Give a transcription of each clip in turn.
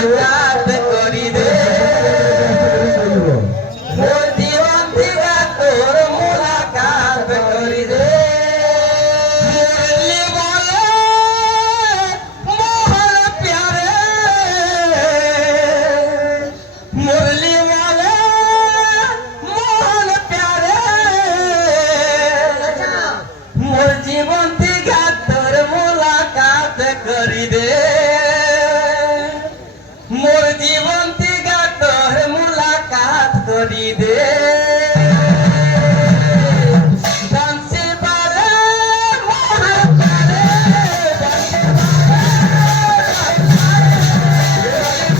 मुलाकात करी दे मोर जीवन दिगा तोर मुलाकात करी दे मुरली बोले मोहन प्यारे मुरली बोले मोहन प्यारे मोर जीवन दिगा तोर मुलाकात करी दे मोर जीवन दिगा तोर मुलाकात करी दे बंसी बाले मोहन प्यारे बंसी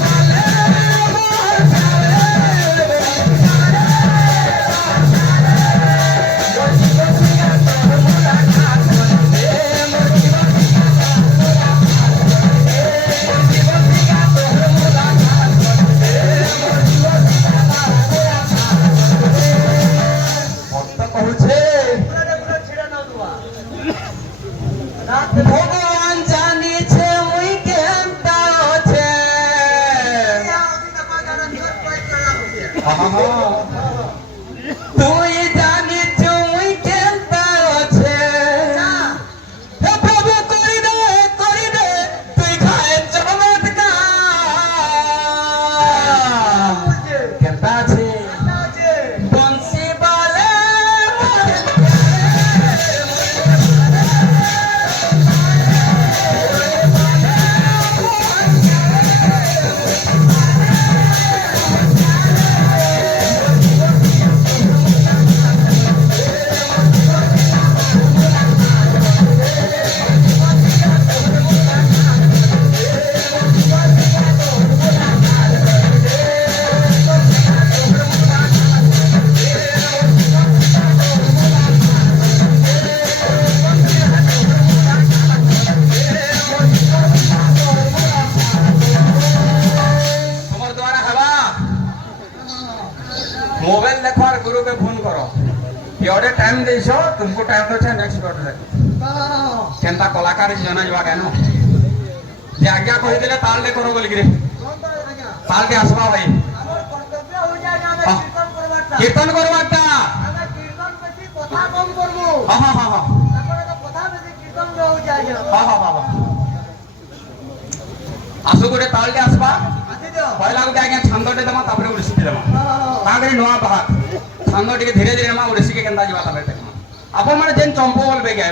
बाले मोहन प्यारे मोर जीवन दिगा तोर मुलाकात करी दे मोर जीवन दिगा तोर मुलाकात करी दे मोर जीवन ভক্ত কହୁছে ভগবান জানিছে মুই কেনতা আছে তুই জানিছ মুই কেনতা আছে হে প্রভু করি দে তুই খায় চমৎকার কেনতা আছে বংশী বালে তোমার দ্বারা হবা মোবাইল দেখার গুরুকে ফোন করো এওডে টাইম দেইছো तुमको টাইম আছে নেক্সট বর্ডে কেনতা কলাকার জনা যাবা কেন যে আজ্ঞা কই দিলে তালডে করো বলি রে তালডে আসবা ভাই কীর্তন করবাটা কথা কম করবো হ্যাঁ হ্যাঁ হ্যাঁ তারপরে তো কথা বেশি কীর্তন হয়ে যায় হ্যাঁ হ্যাঁ হ্যাঁ আসো করে তালডে আসবা আসি দিও পয়লা গুটে আগে ছান্দটে দেমা তারপরে উড়িসি দেমা তাগরি নোয়া বাহাত ছান্দ টিকে ধীরে ধীরে মা উড়িসি কে কেনতা যাবা তারপরে আপন মানে যেন চম্পো বলবে গে